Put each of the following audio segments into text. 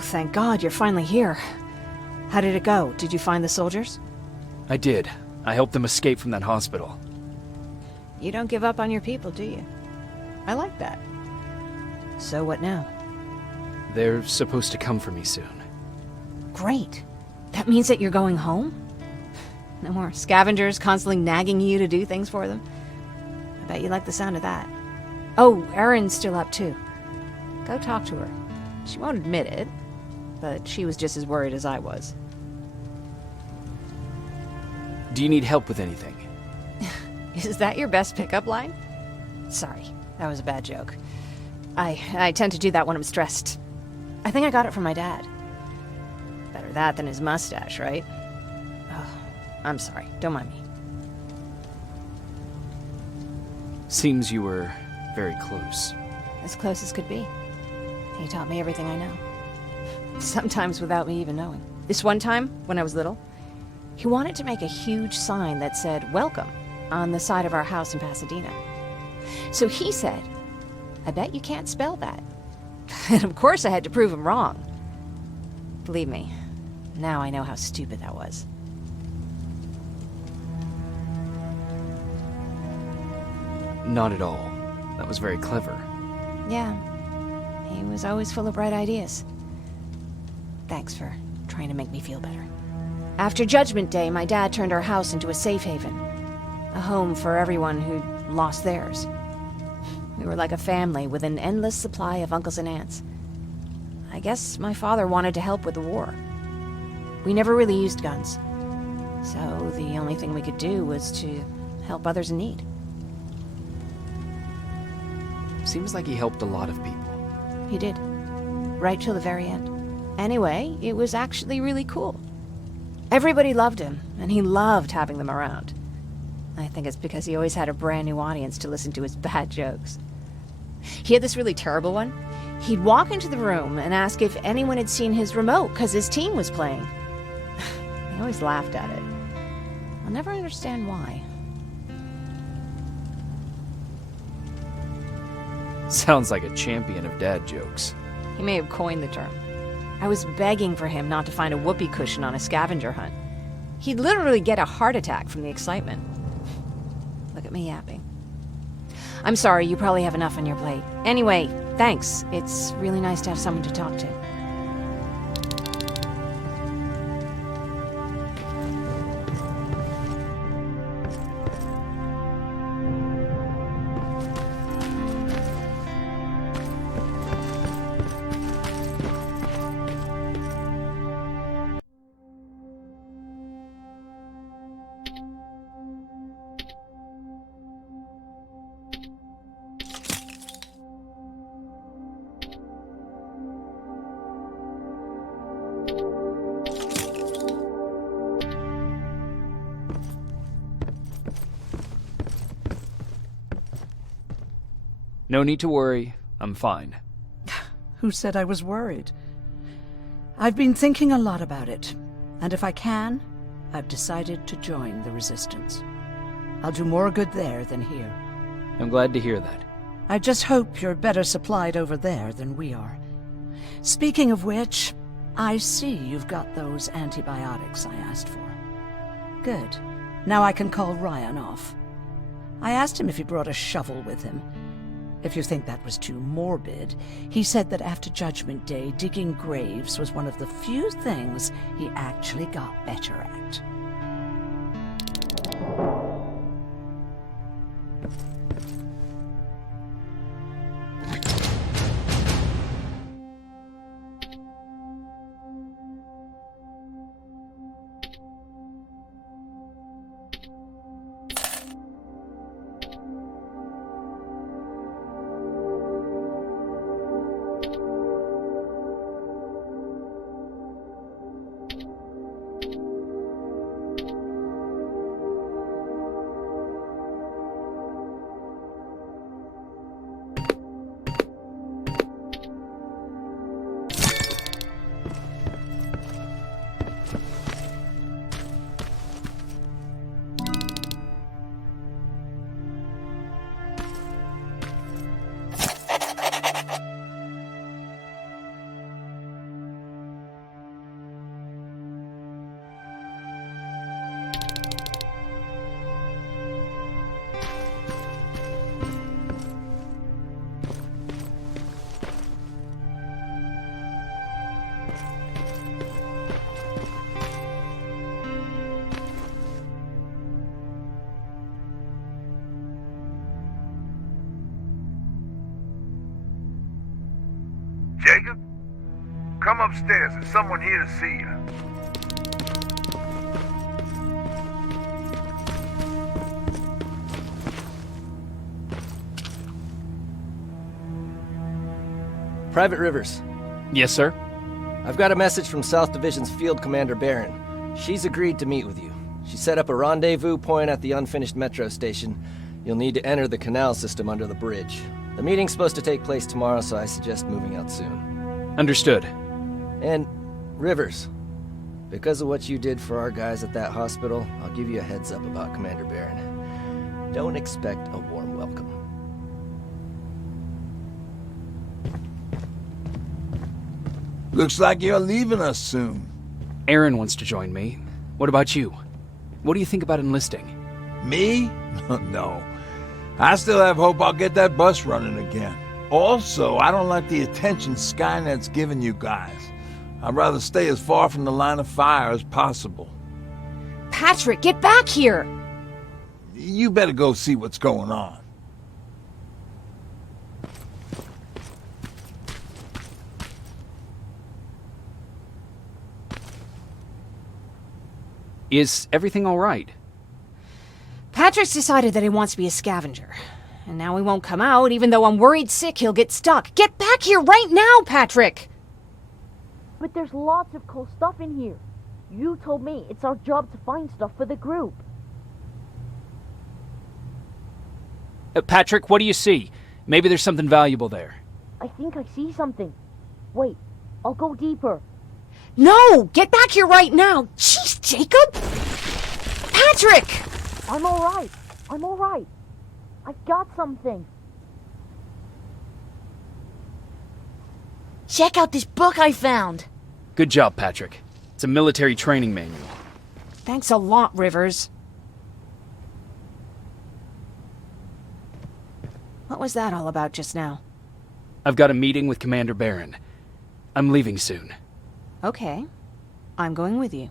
thank God you're finally here. How did it go? Did you find the soldiers? I did. I helped them escape from that hospital. You don't give up on your people, do you? I like that. So what now? They're supposed to come for me soon. Great. That means that you're going home? No more scavengers constantly nagging you to do things for them? I bet you like the sound of that. Oh, Erin's still up too. Go talk to her. She won't admit it, but she was just as worried as I was. Do you need help with anything? Is that your best pickup line? Sorry, that was a bad joke. I tend to do that when I'm stressed. I think I got it from my dad. Better that than his mustache, right? Oh, I'm sorry, don't mind me. Seems you were very close. As close as could be. He taught me everything I know. Sometimes without me even knowing. This one time, when I was little, he wanted to make a huge sign that said, "Welcome," on the side of our house in Pasadena. So he said, "I bet you can't spell that." And of course I had to prove him wrong. Believe me, now I know how stupid that was. Not at all. That was very clever. Yeah, he was always full of bright ideas. Thanks for trying to make me feel better. After Judgment Day, my dad turned our house into a safe haven. A home for everyone who'd lost theirs. We were like a family with an endless supply of uncles and aunts. I guess my father wanted to help with the war. We never really used guns. So the only thing we could do was to help others in need. Seems like he helped a lot of people. He did. Right till the very end. Anyway, it was actually really cool. Everybody loved him, and he loved having them around. I think it's because he always had a brand new audience to listen to his bad jokes. He had this really terrible one. He'd walk into the room and ask if anyone had seen his remote because his team was playing. He always laughed at it. I'll never understand why. Sounds like a champion of dad jokes. He may have coined the term. I was begging for him not to find a whoopee cushion on a scavenger hunt. He'd literally get a heart attack from the excitement. Look at me yapping. I'm sorry, you probably have enough on your plate. Anyway, thanks. It's really nice to have someone to talk to. No need to worry. I'm fine. Who said I was worried? I've been thinking a lot about it, and if I can, I've decided to join the Resistance. I'll do more good there than here. I'm glad to hear that. I just hope you're better supplied over there than we are. Speaking of which, I see you've got those antibiotics I asked for. Good. Now I can call Ryan off. I asked him if he brought a shovel with him. If you think that was too morbid, he said that after Judgment Day, digging graves was one of the few things he actually got better at. Come upstairs. There's someone here to see you. Private Rivers, Yes, sir? I've got a message from South Division's Field Commander Barron. She's agreed to meet with you. She set up a rendezvous point at the unfinished metro station. You'll need to enter the canal system under the bridge. The meeting's supposed to take place tomorrow, so I suggest moving out soon. Understood. And, Rivers, because of what you did for our guys at that hospital, I'll give you a heads up about Commander Barron. Don't expect a warm welcome. Looks like you're leaving us soon. Aaron wants to join me. What about you? What do you think about enlisting? Me? No. I still have hope I'll get that bus running again. Also, I don't like the attention Skynet's giving you guys. I'd rather stay as far from the line of fire as possible. Patrick, get back here! You better go see what's going on. Is everything all right? Patrick's decided that he wants to be a scavenger. And now he won't come out, even though I'm worried sick he'll get stuck. Get back here right now, Patrick! But there's lots of cool stuff in here. You told me it's our job to find stuff for the group. Patrick, what do you see? Maybe there's something valuable there. I think I see something. Wait, I'll go deeper. No! Get back here right now! Jeez, Jacob! Patrick! I'm alright. I'm alright. I've got something. Check out this book I found. Good job, Patrick. It's a military training manual. Thanks a lot, Rivers. What was that all about just now? I've got a meeting with Commander Barron. I'm leaving soon. Okay. I'm going with you.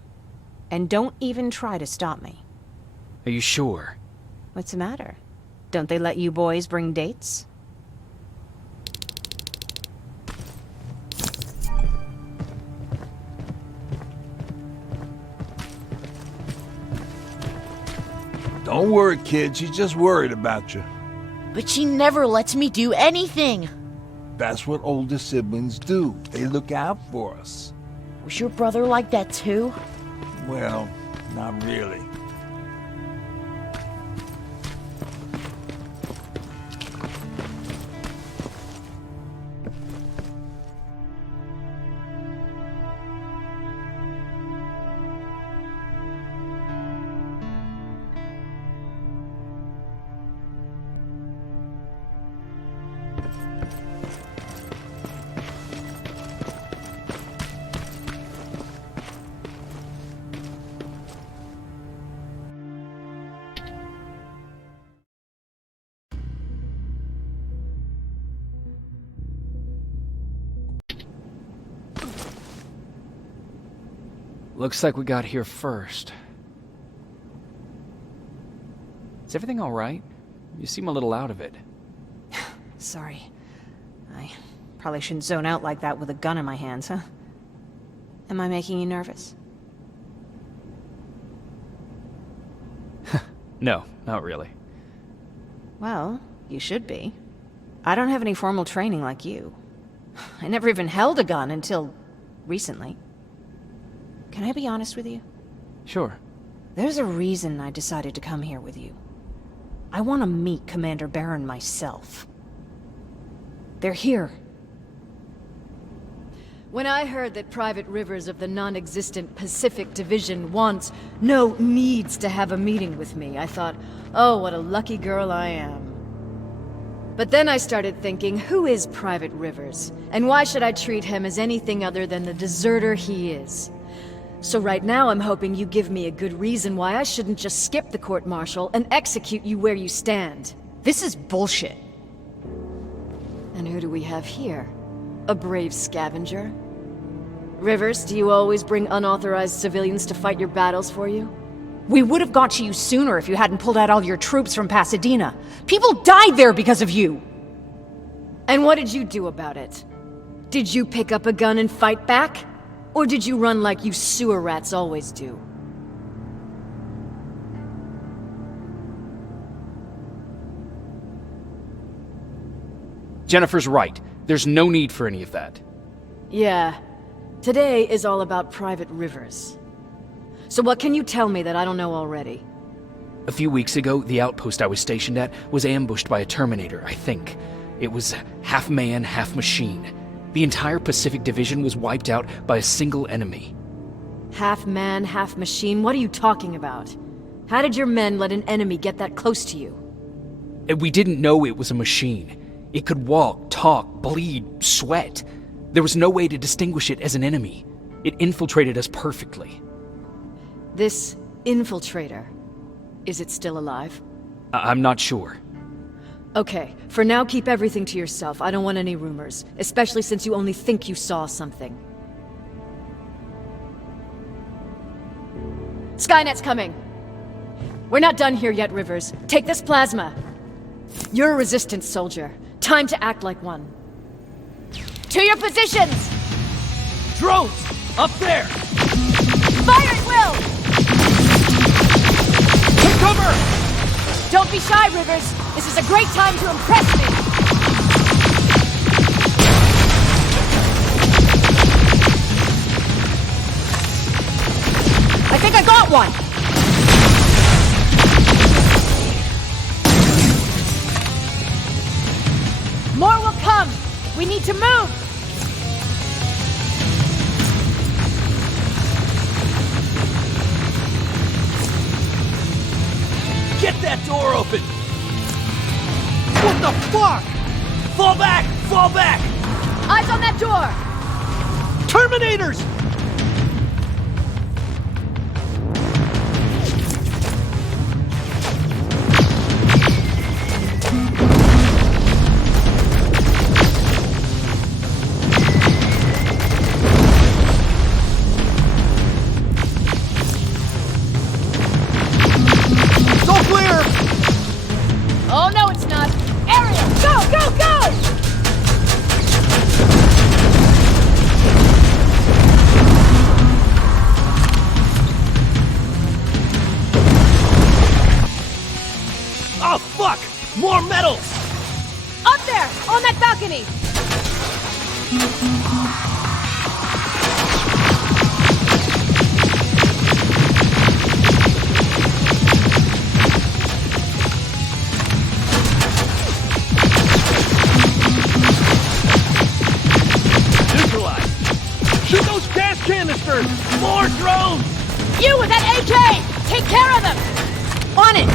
And don't even try to stop me. Are you sure? What's the matter? Don't they let you boys bring dates? Don't worry, kid. She's just worried about you. But she never lets me do anything. That's what older siblings do. They look out for us. Was your brother like that too? Well, not really. Looks like we got here first. Is everything all right? You seem a little out of it. Sorry. I probably shouldn't zone out like that with a gun in my hands, huh? Am I making you nervous? No, not really. Well, you should be. I don't have any formal training like you. I never even held a gun until recently. Can I be honest with you? Sure. There's a reason I decided to come here with you. I want to meet Commander Barron myself. They're here. When I heard that Private Rivers of the non-existent Pacific Division needs to have a meeting with me, I thought, oh, what a lucky girl I am. But then I started thinking, who is Private Rivers? And why should I treat him as anything other than the deserter he is? So right now I'm hoping you give me a good reason why I shouldn't just skip the court-martial and execute you where you stand. This is bullshit. And who do we have here? A brave scavenger? Rivers, do you always bring unauthorized civilians to fight your battles for you? We would have got to you sooner if you hadn't pulled out all your troops from Pasadena. People died there because of you! And what did you do about it? Did you pick up a gun and fight back? Or did you run like you sewer rats always do? Jennifer's right. There's no need for any of that. Yeah. Today is all about private rivers. So what can you tell me that I don't know already? A few weeks ago, the outpost I was stationed at was ambushed by a Terminator, I think. It was half man, half machine. The entire Pacific Division was wiped out by a single enemy. Half man, half machine? What are you talking about? How did your men let an enemy get that close to you? And we didn't know it was a machine. It could walk, talk, bleed, sweat. There was no way to distinguish it as an enemy. It infiltrated us perfectly. This infiltrator, is it still alive? I'm not sure. Okay, for now keep everything to yourself. I don't want any rumors, especially since you only think you saw something. Skynet's coming! We're not done here yet, Rivers. Take this plasma. You're a resistance soldier. Time to act like one. To your positions! Drones! Up there! Fire at will! Take cover! Don't be shy, Rivers. This is a great time to impress me. I think I got one! More will come! We need to move! Get that door open! What the fuck? Fall back! Fall back! Eyes on that door! Terminators! Oh, no, it's not. Ariel, go, go, go! Oh, fuck! More metals! Up there, on that balcony! Shoot those gas canisters! More drones! You with that AK! Take care of them! On it!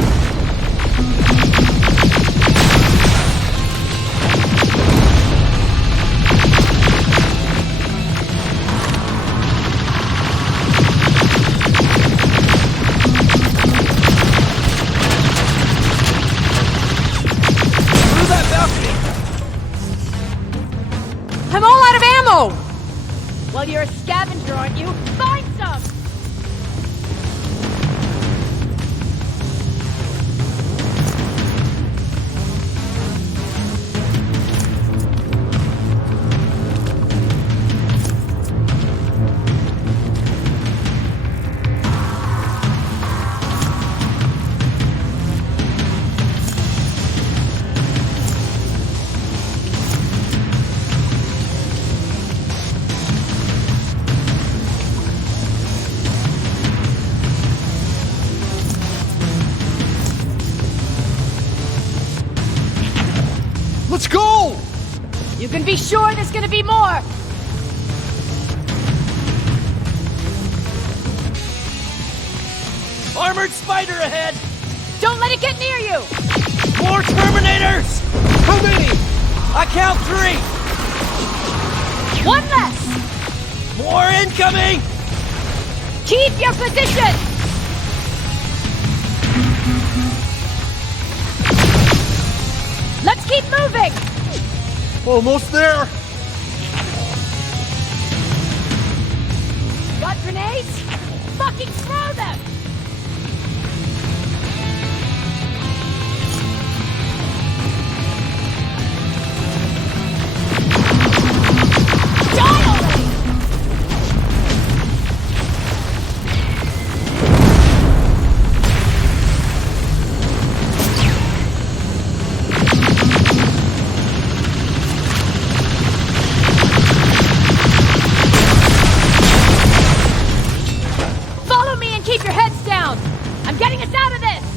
Through that balcony! I'm all out of ammo! Well, you're a scavenger, aren't you? Find some! Let's go! You can be sure there's gonna be more! Armored spider ahead! Don't let it get near you! More Terminators! How many? I count 3! One less! More incoming! Keep your position! Let's keep moving! Almost there! Got grenades? Fucking throw them! your heads down! I'm getting us out of this!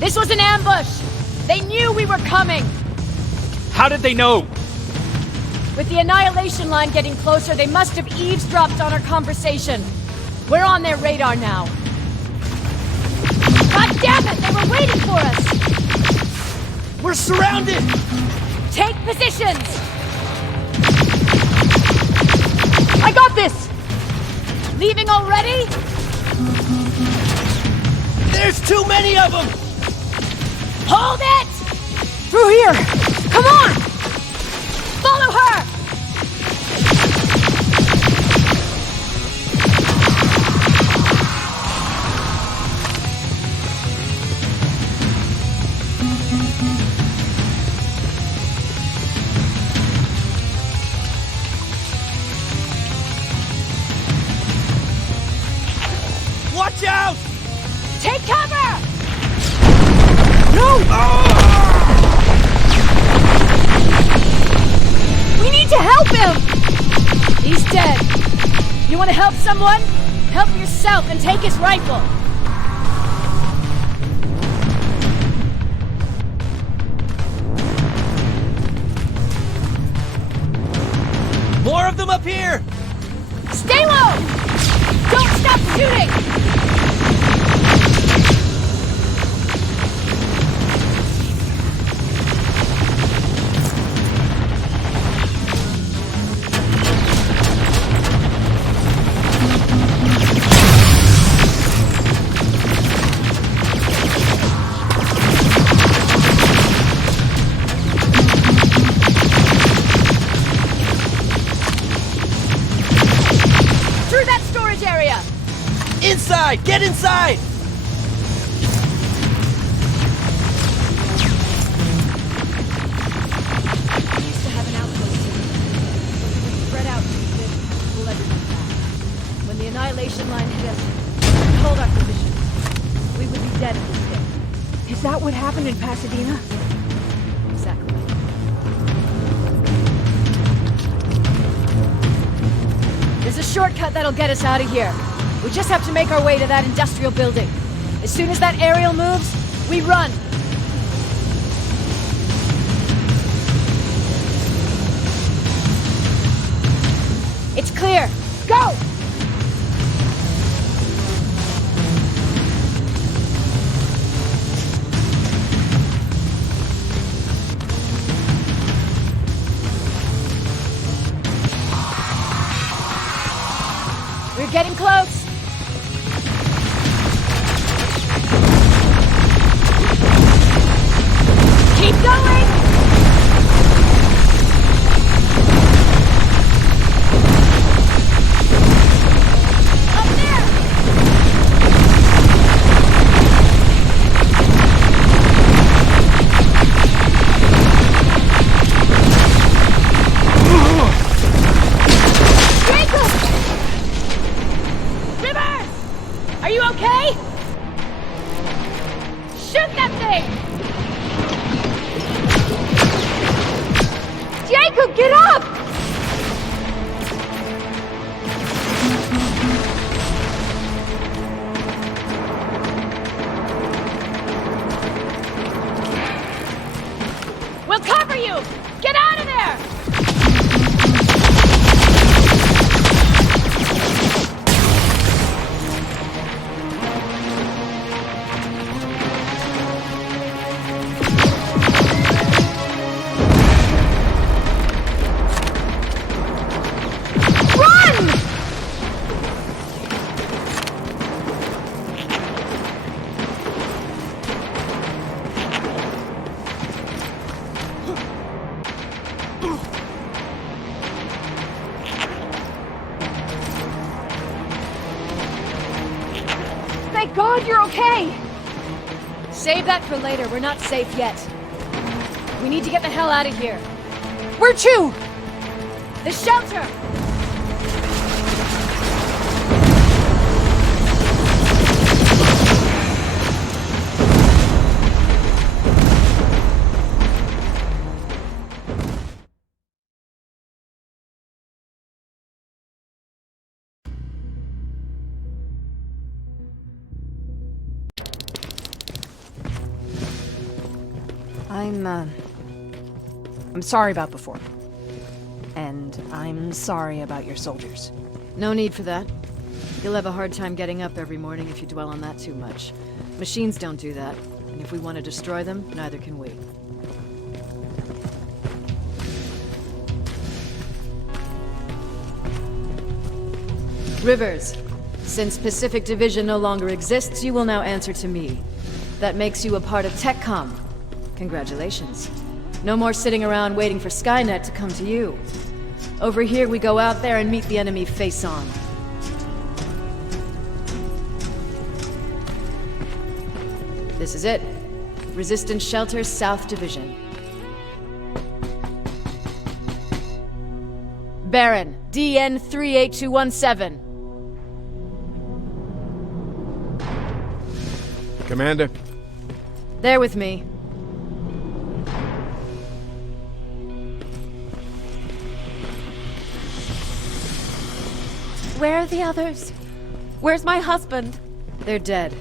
This was an ambush! They knew we were coming! How did they know? With the annihilation line getting closer, they must have eavesdropped on our conversation. We're on their radar now. God damn it! They were waiting for us! We're surrounded! Take positions! I got this! Leaving already? There's too many of them! Hold it! Through here! Come on! Follow her! Watch out! Take cover! No! We need to help him! He's dead. You want to help someone? Help yourself and take his rifle. More of them up here! Stay low! Don't stop shooting! Inside! Get inside! We used to have an outpost here. But we were spread out too thin to pull everyone back. When the annihilation line hit us, we hold our position. We would be dead in this day. Is that what happened in Pasadena? Exactly. There's a shortcut that'll get us out of here. We just have to make our way to that industrial building. As soon as that aerial moves, we run. It's clear. Go! We're getting close. Keep going! Up there! Jacob! Rivers! Are you okay? Shoot that thing! Jacob, get up! We'll cover you! Get out of there! Thank God you're okay! Save that for later. We're not safe yet. We need to get the hell out of here. Where to? The shelter! I'm sorry about before. And I'm sorry about your soldiers. No need for that. You'll have a hard time getting up every morning if you dwell on that too much. Machines don't do that, and if we want to destroy them, neither can we. Rivers, since Pacific Division no longer exists, you will now answer to me. That makes you a part of TechCom. Congratulations. No more sitting around waiting for Skynet to come to you. Over here, we go out there and meet the enemy face-on. This is it. Resistance Shelter, South Division. Baron, DN 38217. Commander? There with me. Where are the others? Where's my husband? They're dead.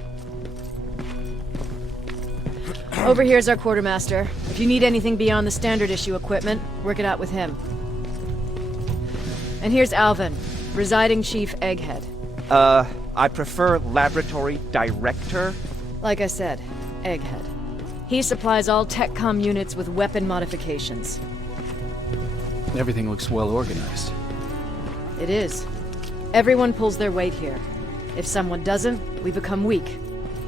Over here's our quartermaster. If you need anything beyond the standard issue equipment, work it out with him. And here's Alvin, Residing Chief Egghead. I prefer Laboratory Director. Like I said, Egghead. He supplies all TechCom units with weapon modifications. Everything looks well organized. It is. Everyone pulls their weight here. If someone doesn't, we become weak.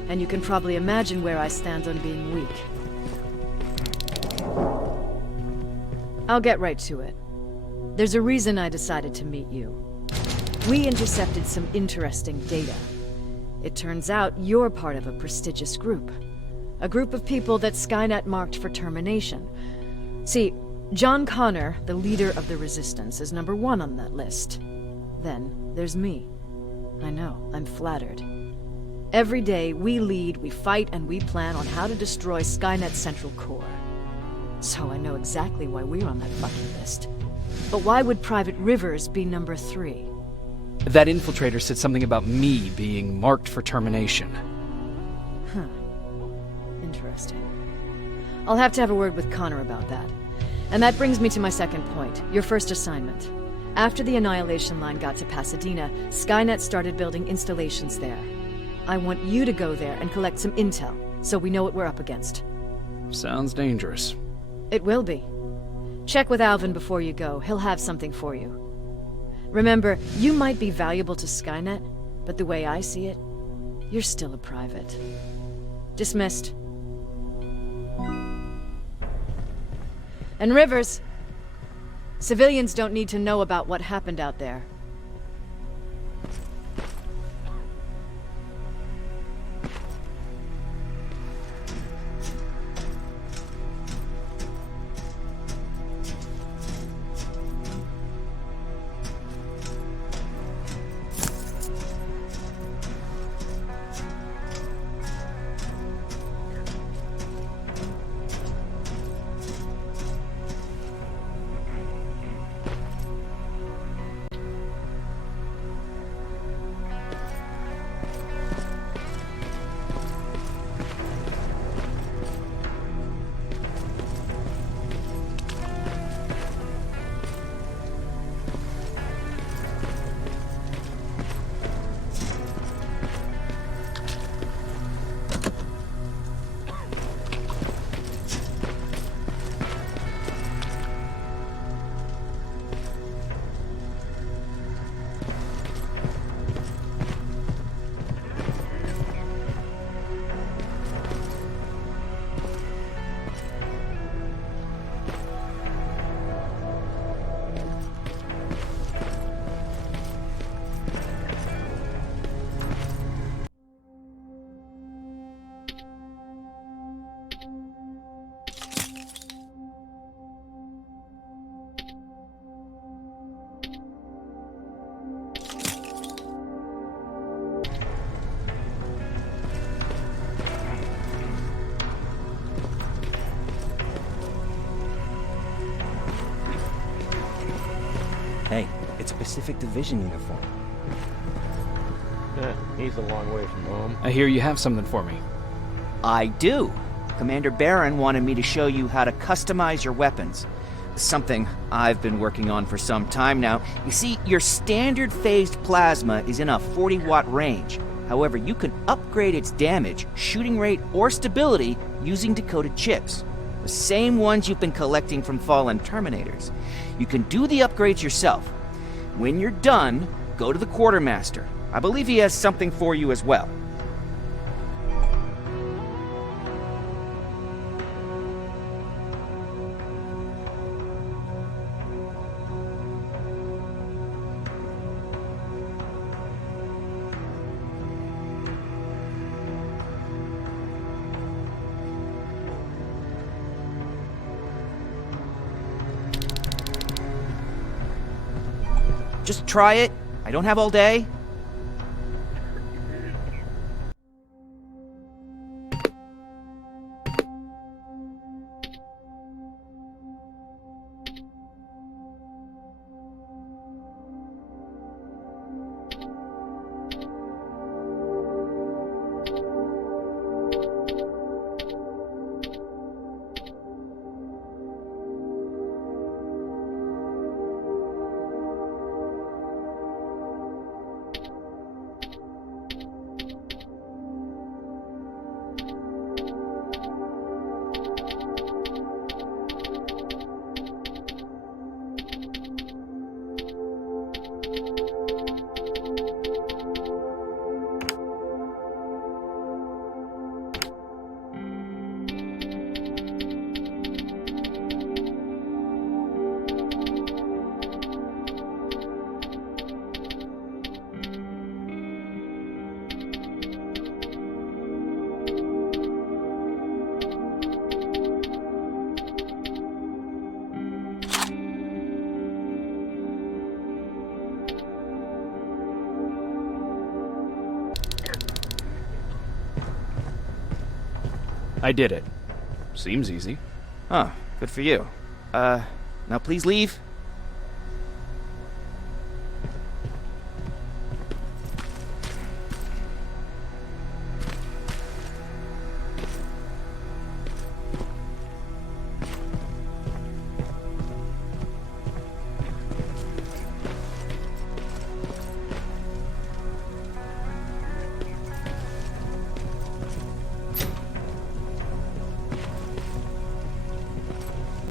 And you can probably imagine where I stand on being weak. I'll get right to it. There's a reason I decided to meet you. We intercepted some interesting data. It turns out you're part of a prestigious group. A group of people that Skynet marked for termination. See, John Connor, the leader of the Resistance, is number 1 on that list. Then there's me. I know, I'm flattered. Every day, we lead, we fight, and we plan on how to destroy Skynet's central core. So I know exactly why we're on that fucking list. But why would Private Rivers be number 3? That infiltrator said something about me being marked for termination. Huh. Interesting. I'll have to have a word with Connor about that. And that brings me to my second point, your first assignment. After the Annihilation Line got to Pasadena, Skynet started building installations there. I want you to go there and collect some intel, so we know what we're up against. Sounds dangerous. It will be. Check with Alvin before you go. He'll have something for you. Remember, you might be valuable to Skynet, but the way I see it, you're still a private. Dismissed. And Rivers, civilians don't need to know about what happened out there. Pacific Division uniform. He's a long way from home. I hear you have something for me. I do. Commander Barron wanted me to show you how to customize your weapons. Something I've been working on for some time now. You see, your standard phased plasma is in a 40-watt range. However, you can upgrade its damage, shooting rate, or stability using decoded chips. The same ones you've been collecting from fallen Terminators. You can do the upgrades yourself. When you're done, go to the Quartermaster. I believe he has something for you as well. Just try it. I don't have all day. I did it. Seems easy. Huh, good for you. Now please leave.